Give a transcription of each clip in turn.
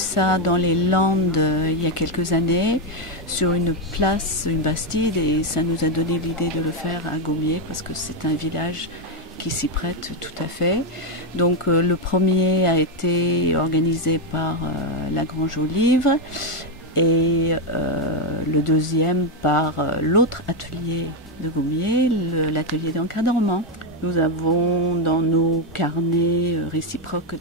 ça dans les Landes il y a quelques années, sur une place, une bastide, et ça nous a donné l'idée de le faire à Gommiers parce que c'est un village qui s'y prête tout à fait. Donc le premier a été organisé par la Grange aux Livres et le deuxième par l'autre atelier de Gommiers, l'atelier d'encadrement. Nous avons dans nos carnets réciproques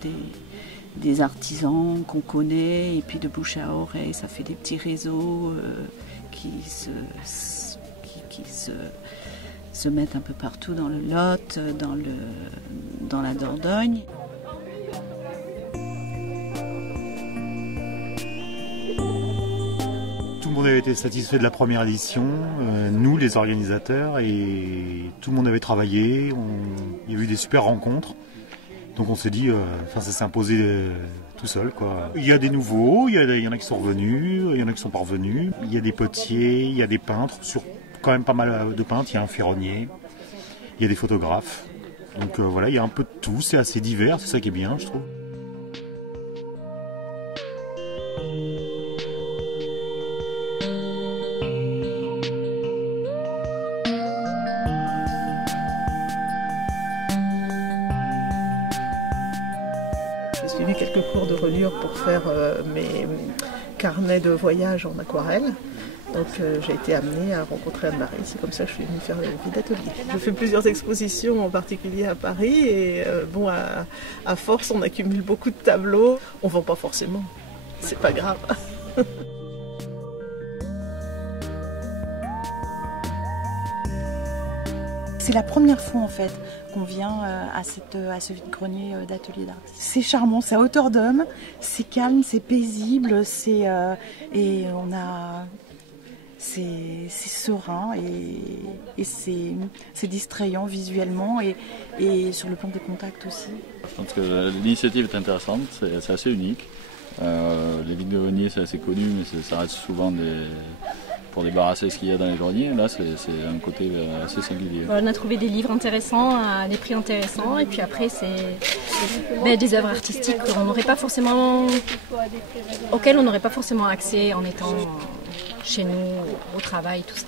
des artisans qu'on connaît, et puis de bouche à oreille, ça fait des petits réseaux qui se mettent un peu partout dans le Lot, dans la Dordogne. Tout le monde avait été satisfait de la première édition, nous les organisateurs, et tout le monde avait travaillé, il y a eu des super rencontres. Donc on s'est dit, ça s'est imposé tout seul, quoi. Il y a des nouveaux, il y en a qui sont revenus, il y en a qui sont pas revenus. Il y a des potiers, il y a des peintres, quand même pas mal de peintres, il y a un ferronnier, il y a des photographes. Donc voilà, il y a un peu de tout, c'est assez divers, c'est ça qui est bien, je trouve. J'ai suivi quelques cours de reliure pour faire mes carnets de voyage en aquarelle. Donc j'ai été amenée à rencontrer Anne-Marie, c'est comme ça que je suis venue faire le vide atelier. Je fais plusieurs expositions, en particulier à Paris, et à force on accumule beaucoup de tableaux. On ne vend pas forcément, c'est pas grave. C'est la première fois en fait qu'on vient à ce vide-grenier d'atelier d'art. C'est charmant, c'est à hauteur d'homme, c'est calme, c'est paisible, c'est serein et c'est distrayant visuellement et sur le plan des contacts aussi. Je pense que l'initiative est intéressante, c'est assez unique. Les vide-greniers c'est assez connu, mais ça reste souvent pour débarrasser ce qu'il y a dans les greniers. Là c'est un côté assez singulier. On a trouvé des livres intéressants à des prix intéressants, et puis après c'est des œuvres artistiques auxquelles on n'aurait pas forcément accès en étant chez nous, au travail, tout ça.